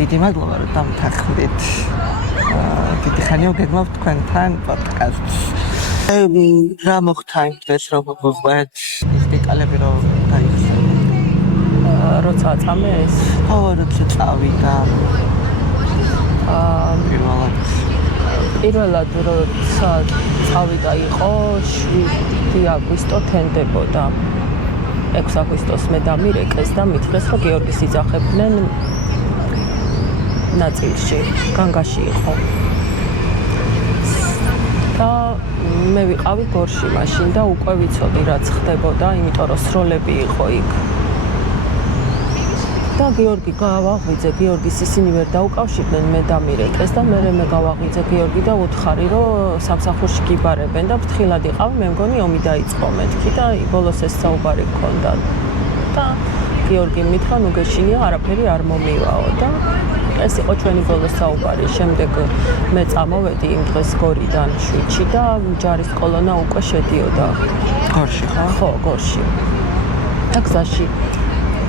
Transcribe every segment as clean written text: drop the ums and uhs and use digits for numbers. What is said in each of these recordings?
დიდი მადლობა რომ დამთანხმდით. დიდი ხანია გეგმავთ თქვენთან პოდკასტს. რა მოხდა იმ დღეს რომ მოგვიყვეთ ის დეტალები რომ გაიხსენოთ? როცა წამეს? ხო, როცა წავიდა. პირველად როცა წავიდა იყო 7 აგვისტო თენდებოდა. 6 აგვისტოს მე დამირეკეს და მითხრეს რომ გიორგის იძახებდნენ ნაწილში, განგაში იყო. და მე ვიყავი გორში მაშინ და უკვე ვიცოდი რაც ხდებოდა, იმიტომ რომ სროლები იყო იქ. და გიორგი გავაღვიძე, გიორგის ისინი ვერ დაუკავშირდნენ, მე დამირეკეს და მე გავაღვიძე გიორგი და უთხარი რომ სამსახურში გიბარებენ და ფრთხილად იყავ, მე მგონი ომი დაიწყო მეთქი და ბოლოს ეს საუბარი გქონდა. და გიორგი მითხრა, ნუ გეშინია, არაფერი არ მომივაო და ეს იყო ჩვენი ბოლოს საუბარი. შემდეგ მე წამოვედი იმ დღეს გორიდან 7-ში და ჯარის კოლონა უკვე შედიოდა გორში. ხო, გორში. და გზაში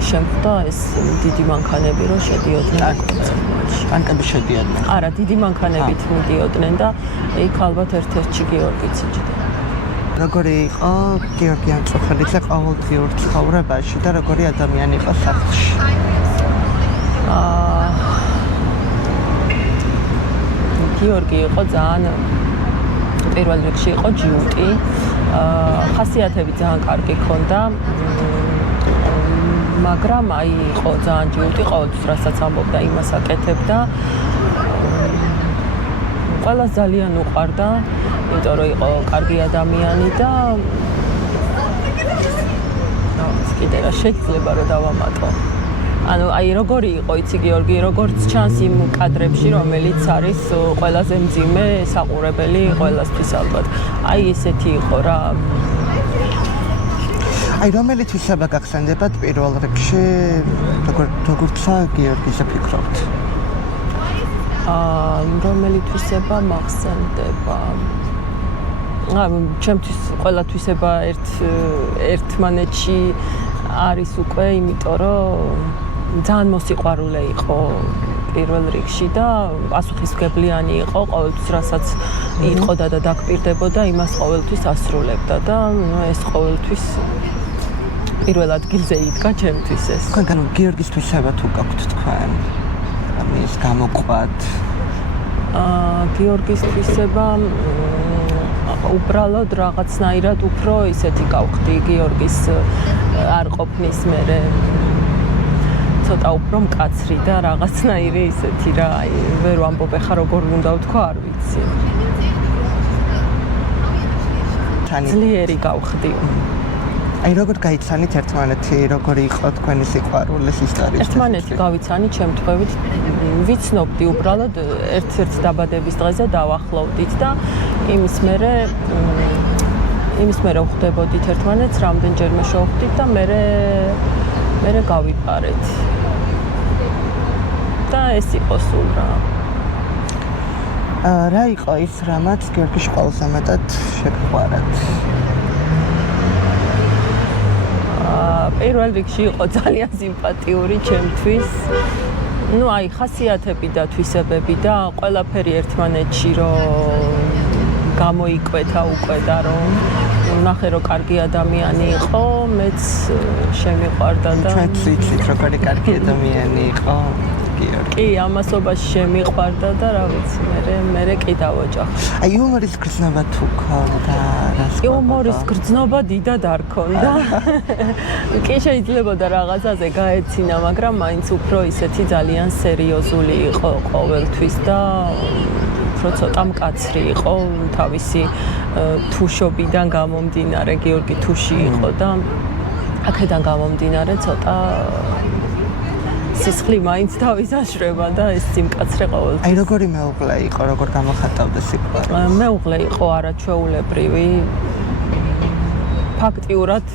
შემხვდა ეს დიდი მანქანები რომ შედიოდნენ ტანკები შედიოდნენ. არა, დიდი მანქანებით მიდიოდნენ და იქ ალბათ ერთ-ერთში გიორგიც იჯდა. როგორი იყო გიორგი ამწუხელიძე ყოველდღიურ ცხოვრებაში და როგორი ადამიანი იყო სახლში? გიორგი იყო ძალიან პირველ რიგში იყო ჯიუტი. ხასიათები ძალიან კარგი ჰქონდა. მაგრამ აი იყო ძალიან ჯიუტი, ყოველთვის რასაც ამბობდა იმას აკეთებდა. ყველას ძალიან უყვარდა, იმიტომ რომ იყო კარგი ადამიანი და კიდე რა შეიძლება რომ დავამატო. ანუ აი როგორი იყო იცი გიორგი, როგორც ჩანს იმ კადრებში, რომელიც არის ყველაზე მძიმე საყურებელი ყველასთვის ალბათ. აი ესეთი იყო რა. აი რომელი თვისება გახსენდებათ პირველ რიგში, როგორცა გიორგიზე ფიქრობთ? რომელი თვისება მახსენდება? ჩემთვის ყველა თვისება ერთმანეთში არის უკვე, იმიტომ რომ ძალიან მოსიყვარულე იყო პირველ რიგში და პასუხისმგებლიანი იყო ყოველთვის, რასაც იტყოდა და დაგპირდებოდა, იმას ყოველთვის ასრულებდა და ეს ყოველთვის პირველ ადგილზე იდგა ჩემთვის ეს. თქვენგან გიორგის თვისება თუ გაქვთ თქვენ? ამის გამოყვათ? გიორგის თვისება უბრალოდ რაღაცნაირად უფრო ისეთი გავხდი გიორგის არ ყოფნის მერე ცოტა უფრო მკაცრი და რაღაცნაირი ისეთი რა, აი ვერ ვამბობ ხა როგორ უნდა ვთქვა, არ ვიცი. ძლიერი გავხდი. აი როგორ გაიცანით ერთმანეთი, როგორი იყო თქვენი სიყვარულის ისტორია? ერთმანეთი გავიცანით შემთხვევით, ვიცნობდი უბრალოდ ერთ-ერთ დაბადების დღეზე დავახლოვდით და იმის მერე ვხვდებოდით ერთმანეთს, რამდენჯერმე შევხვდით და მერე გავიპარეთ. და ეს იყო სულ რა. რა იყო ის, რამაც გიორგის ყველაზე მეტად შეგყვარათ? პირველ რიგში იყო ძალიან სიმპათიური ჩემთვის. ნუ აი ხასიათები და თვისებები და ყველაფერი ერთმანეთში რომ გამოიკვეთა უკვე და რომ ნახე რომ კარგი ადამიანი იყო, მეც შემიყვარდა და ჩვენც ვიცით როგორი კარგი ადამიანი იყო გიორგი. კი, ამასობაში შემიყვარდა და რა ვიცი, მე კი დავოჯახე. აი იუმორის გრძნობა თუ ქონდა, რას? იუმორის გრძნობა დიდად არ ქონდა. კი შეიძლებოდა რაღაცაზე გაეცინა, მაგრამ მაინც უფრო ისეთი ძალიან სერიოზული იყო ყოველთვის და უფრო ცოტა მკაცრი იყო თავისი თუშობიდან გამომდინარე, გიორგი თუში იყო და აქედან გამომდინარე ცოტა სისხლი მაინც თავის აშრება და ეს სიმკაცრე ყოველთვის. აი როგორი მეუღლე იყო, როგორ გამოხატავდა სიყვარულს? მეუღლე იყო არაჩვეულებრივი. ფაქტიურად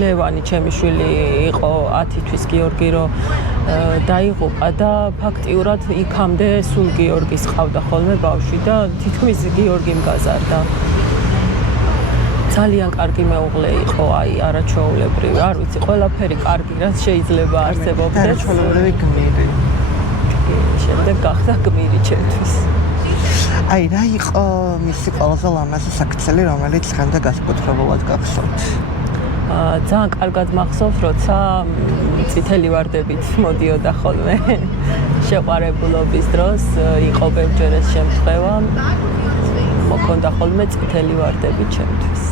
ლევანი ჩემი შვილი იყო 10 თვის გიორგი რომ დაიღუპა და ფაქტიურად იქამდე სულ გიორგის ყავდა ხოლმე ბავშვი და თითქმის გიორგიმ გაზარდა. ძალიან კარგი მეუღლე იყო, აი არაჩვეულებრივი. არ ვიცი, ყველაფერი კარგი რაც შეიძლება არსებობდეს. არაჩვეულებრივი გმირი. გიორგი, შემდეგ გახდა გმირი ჩემთვის. აი, რა იყო მისი ყველაზე ლამაზი საქციელი, რომელიც ხანდა განსაკუთრებულად გახსოვთ? ძალიან კარგად მახსოვს, როცა წითელი ვარდებით მოდიოდა ხოლმე შეყვარებულობის დროს, იყო ბევრჯერ ეს შემთხვევა, მოქონდა ხოლმე წითელი ვარდები ჩემთვის.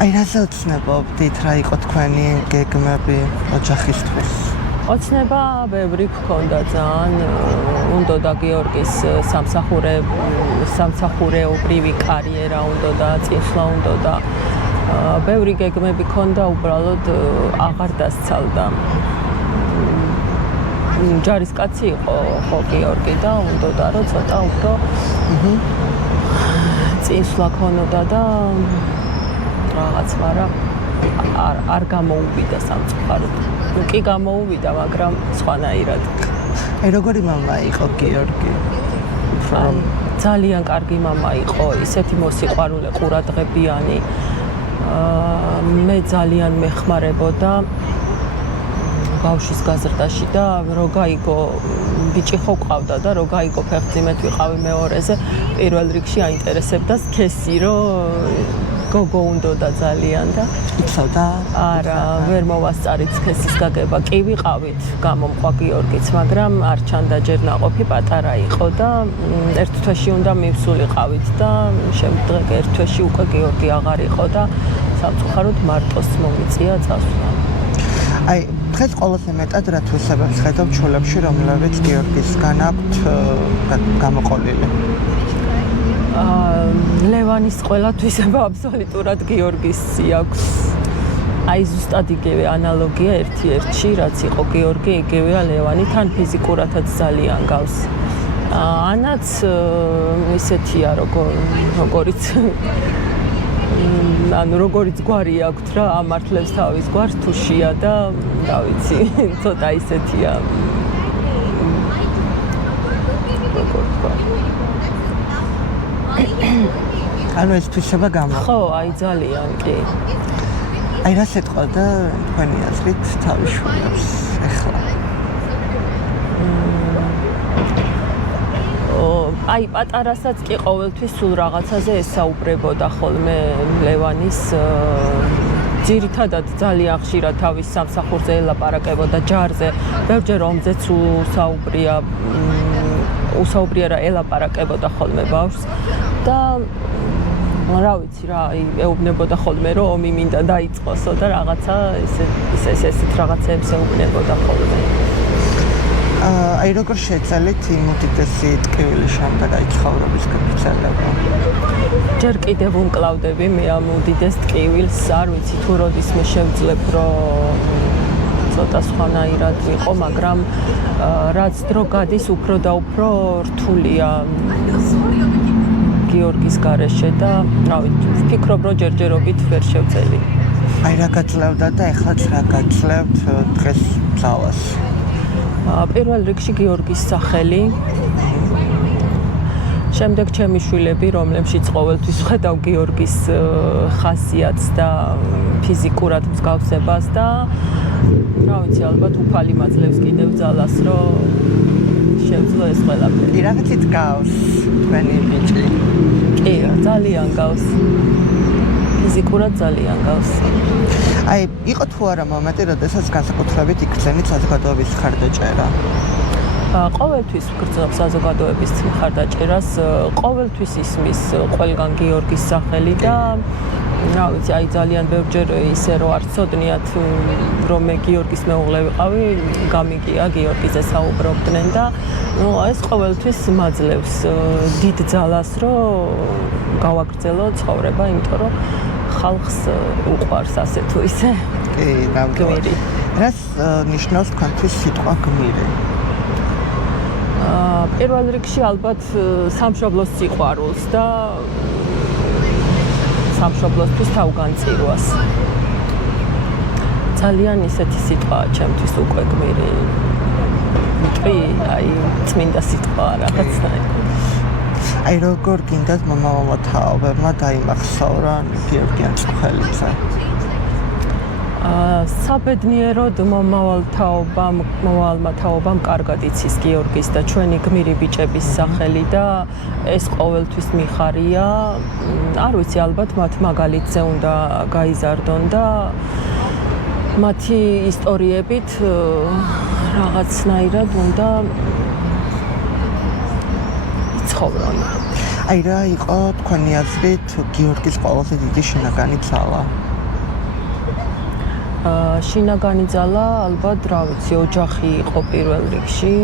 აი, რაზე ოცნებობდით, რა იყო თქვენი გეგმები ოჯახისთვის? ოცნება ბევრი გქონდა ძალიან, უნდოდა გიორგის სამსახურეობრივი კარიერა უნდოდა, წინსვლა უნდოდა. ბევრი გეგმები გქონდა, უბრალოდ აღარ დასცალდა. ჯარისკაცი იყო ხო გიორგი და უნდოდა რომ ცოტა უფრო წინსვლა ქონოდა და რაღაც, მაგრამ არ გამოუვიდა სამწუხაროდ. კი გამოუვიდა, მაგრამ სხვანაირად. აი, როგორი მამა იყო გიორგი? ძალიან კარგი მამა იყო, ისეთი მოსიყვარულე, ყურადღებიანი. მე ძალიან მეხმარებოდა ბავშვის გაზრდაში და რო გაიგო ბიჭი ხო ყავდა და რო გაიგო ფეხმძიმედ ვიყავი მეორეზე, პირველ რიგში აინტერესებდა სქესი, რომ გოგო უნდოდა ძალიან და იცავდა? არა, ვერ მოვასწარით სქესის გაგება. კი ვიყავით, გამომყვა გიორგიც, მაგრამ არ ჩანდა ჯერ ნაყოფი, პატარა იყო და ერთ თვეში უნდა მივსულიყავით და შემდგომ ერთ თვეში უკვე გიორგი აღარ იყო და სამწუხაროდ მარტოს მომიწია წასვლა. აი, დღეს ყველაზე მეტად რა თვისებებს ხედავთ ჩოლებში, რომლებიც გიორგისგან აქვთ გამოყოლილი? ლევანის ყველა თვისება აბსოლუტურად გიორგის აქვს. აი, ზუსტად იგივე ანალოგია ერთ-ერთში, რაც იყო გიორგი, იგივეა ლევანი, თან ფიზიკურადაც ძალიან გავს. ანაც ისეთია, როგორიც როგორიც გვარი აქვს რა, ამართლებს თავის გვარს, თუშია და რა ვიცი, ცოტა ისეთია. როგორ თქვა? ანუ ეს თვისება გამა? ხო, აი ძალიან კი. აი, რა შეტყოდა თქვენი აზრით თავის შვილებს ახლა? აი, პატარასაც კი ყოველთვის სულ რაღაცაზე ესაუბრებოდა ხოლმე ლევანის ძირითადად ძალიან ხშირად თავის სამსახურზე ელაპარაკებოდა, ჯარზე, ბევრჯერ ომზეც უსაუბრია რა ელაპარაკებოდა ხოლმე ბავშვს და რა ვიცი რა, ეუბნებოდა ხოლმე რომ ომი მინდა დაიწყოსო და რაღაცა ესეთ რაღაცებს ეუბნებოდა ხოლმე. აი, როგორ შეეცალით იმ უდიდესი ტკივილი შემდეგ აი ცხოვრების გაგრძელება? ჯერ კიდევ უმკლავდები მე ამ უდიდეს ტკივილს, არ ვიცი თუ როდისმე შევძლებ რომ ცოტა სხვანაირად ვიყო, მაგრამ რაც დრო გადის, უფრო და უფრო რთულია გიორგის გარეშე და რა ვიცი, ვფიქრობ რომ ჯერჯერობით ვერ შევძელი. აი, რა გაძლევდა და ეხლაც რა გაძლევთ დღეს ძალას? პირველ რიგში გიორგის სახელი, შემდეგ ჩემი შვილები, რომლებშიც ყოველთვის ვხედავ გიორგის ხასიათს და ფიზიკურად მსგავსებას და რა ვიცი, ალბათ უფალი მაძლევს კიდევ ძალას, რომ შევძლო ეს ყველაფერი. კი, რაღაცით გავს თქვენი ბიჭი? კი, ძალიან გავს. ფიზიკურად ძალიან გავს. აი, იყო თუ არა მომენტი, როდესაც განსაკუთრებით იგრძენით საზოგადოების მხარდაჭერა? ყოველთვის ვგრძნობ საზოგადოების მხარდაჭერას, ყოველთვის ისმის ყველგან გიორგის სახელი და რა ვიცი, აი ძალიან ბევრჯერ ისე რომ არ ცოდნიათ რომ მე გიორგის მეუღლე ვიყავი, გამიგია გიორგიზე საუბრობდნენ და ეს ყოველთვის მაძლევს დიდ ძალას რომ გავაგრძელო ცხოვრება, იმიტომ რომ ხალხს უყვარს ასე თუ ისე. კი, გმირი. რას ნიშნავს თქვენთვის სიტყვა გმირი? პირველ რიგში ალბათ სამშობლოს სიყვარულს და სამშობლოსთვის თავგანწირვას. ძალიან ისეთი სიტყვაა ჩემთვის უკვე გმირი. მიტყვი, აი, წმინდა სიტყვაა რაღაცნაირად. აი, როგორ გინდათ მომავალმა თაობებმა დაიმახსოვრონ გიორგი ანჩხელიძე? საბედნიეროდ მომავალმა თაობამ კარგად იცის გიორგის და ჩვენი გმირი ბიჭების სახელი და ეს ყოველთვის მიხარია. არ ვიცი, ალბათ მათ მაგალითზე უნდა გაიზარდონ და მათი ისტორიებით რაღაცნაირად უნდა იცხოვრონ. აი რა იყო თქვენი აზრით გიორგის ყველაზე დიდი შინაგანი ძალა? შინაგანი ძალა ალბათ რა ვიცი ოჯახი იყო პირველ რიგში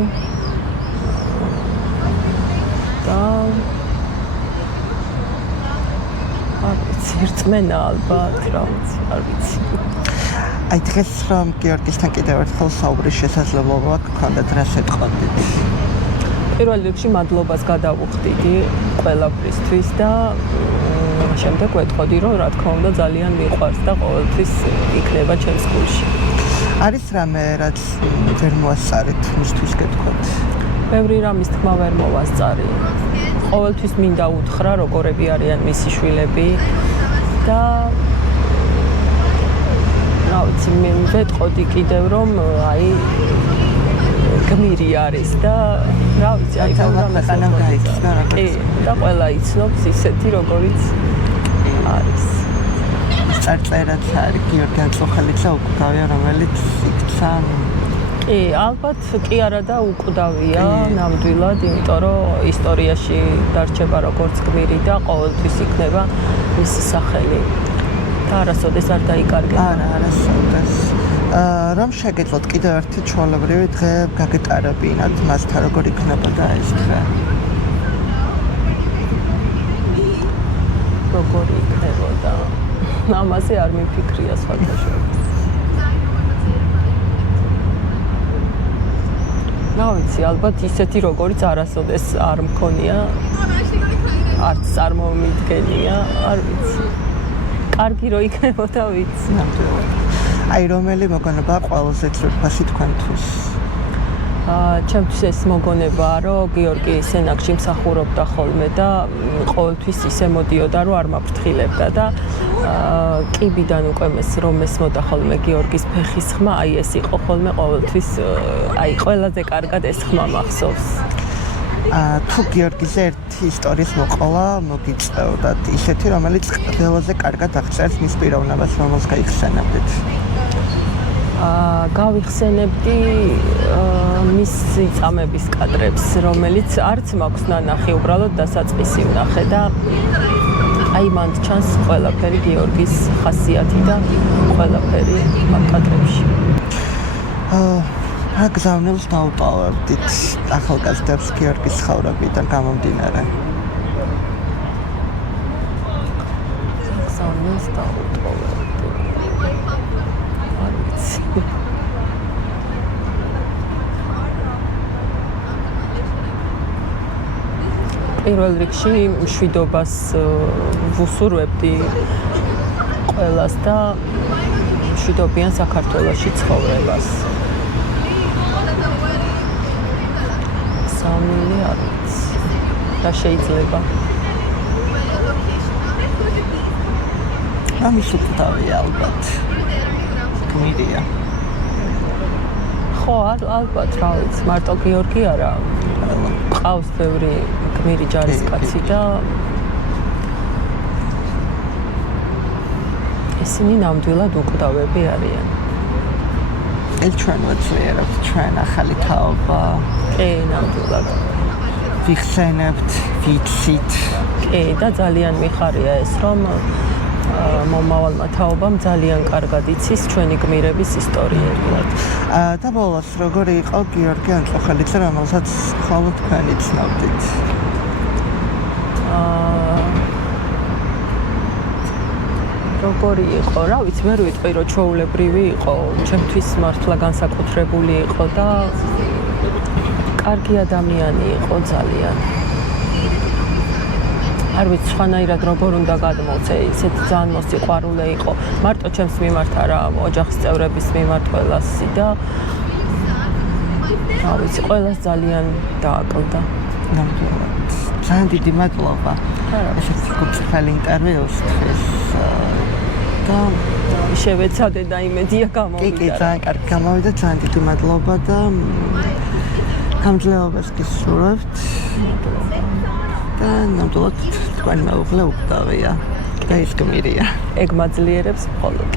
და არ ვიცი რწმენა ალბათ რა ვიცი არ ვიცი აი დღეს რომ გიორგისთან კიდევ ერთხელ საუბრის შესაძლებლობა გქონდათ რა შეტყობდით? პირველ რიგში მადლობას გადავუხდიდი ყველაფრისთვის და შემდეგ ვეტყოდი რომ რა თქმა უნდა ძალიან მიყვარს და ყოველთვის იქნება ჩემს გულში. არის რამე რაც ვერ მოასწარეთ მისთვის გეტყვით? ბევრი რამის თქმა ვერ მოვასწარი. ყოველთვის მინდა უთხრა როგორები არიან მისი შვილები და რა ვიცი მე ვეტყოდი კიდევ რომ აი გმირი არის და რა ვიცი აი თამამეთანამ გაიქცნა რა. კი და ყველა იცნობს ისეთი როგორიც არის. წარწერაც არის გიორგი ანწუხელიძე უკვდავია რომელიც იქცა. კი ალბათ კი არა და უკვდავია ნამდვილად იმიტომ რომ ისტორიაში დარჩება როგორც გმირი და ყოველთვის იქნება მისი სახელი და არასოდეს არ დაიკარგება. არა არასოდეს. რომ შეგეძლოთ კიდევ ერთი ჩვეულებრივი დღე გაგეტარებინათ მასთან როგორ იქნებოდა ეს დღე? როგორი იქნებოდა? ამაზე არ მიფიქრია სხვადასხვა. რა ვიცი, ალბათ ისეთი როგორიც არასოდეს არ მქონია. არც წარმომიდგენია, არ ვიცი. კარგი რო იქნებოდა ვიცი. აი რომელი მოგონება ყველაზე ძვირფასი თქვენთვის? ჩემთვის ეს მოგონებაა რომ გიორგი სენაკში მსახურობდა ხოლმე და ყოველთვის ისე მოდიოდა რომ არ მაფრთხილებდა და კიბიდან უკვე რომ ესმოდა ხოლმე გიორგის ფეხის ხმა აი ეს იყო ხოლმე ყოველთვის აი ყველაზე კარგად ეს ხმა მახსოვს. თუ გიორგიზე ერთი ისტორიის მოყოლა მოგიწევდათ ისეთი რომელიც ყველაზე კარგად აღწერს მის პიროვნებას რომელს გაიხსენებდით? გავიხსენებდი მის წამების კადრებს, რომელიც არც მაქვს ნანახი, უბრალოდ დასაწყისი ვნახე და აი მანდ ჩანს ყველაფერი გიორგის ხასიათი და ყველაფერი ამ კადრებში. რა გზავნილს დაუტოვებდით ახალგაზრდებს გიორგის ცხოვრებიდან გამომდინარე? გზავნილს დაუტოვებდი. პირველ რიგში მშვიდობას ვუსურვებდი ყველას და მშვიდობიან საქართველოში ცხოვრებას. სამილი არ ვიცი. რა შეიძლება? ამის უკვდავია ალბათ. გმირია. ხო, ალბათ რა ვიცი, მარტო გიორგი არა. ყავს ბევრი გმირი ჯარისკაცი და ისინი ნამდვილად უკვდავები არიან. ჩვენ ვეცვიერებთ ჩვენ ახალი თაობა. კი, ნამდვილად. ვიხსენებთ, ვიცით. კი, და ძალიან მიხარია ეს, რომ მომავალმა თაობამ ძალიან კარგად იცის ჩვენი გმირების ისტორიები. და ბოლოს როგორი იყო გიორგი ანწუხელიძე, რომელსაც ხოლმე თქვენი ცნობდით? როგორი იყო? რა ვიცი, ვერ ვიტყვი რომ ჩვეულებრივი იყო, ჩემთვის მართლა განსაკუთრებული იყო და კარგი ადამიანი იყო ძალიან. არ ვიცი სხვანაირად როგორ უნდა გადმოვწე, ისეთი ძალიან მოსიყვარულე იყო. მარტო ჩემს მიმართ არა, ოჯახის წევრების მიმართ ყველასი და რა ვიცი, ყველას ძალიან დააკლდა. ნამდვილად. ძალიან დიდი მადლობა. ესეთი გულწრფელი ინტერვიუსთვის და შევეცადე და იმედია კი, გამოვიდა. ძალიან კარგი გამოვიდა, ძალიან დიდი მადლობა და გამძლეობას გისურვებთ. და ნამდვილად თქვენი მეუღლე უკვდავია და ის გმირია. ეგ მაძლიერებს მხოლოდ.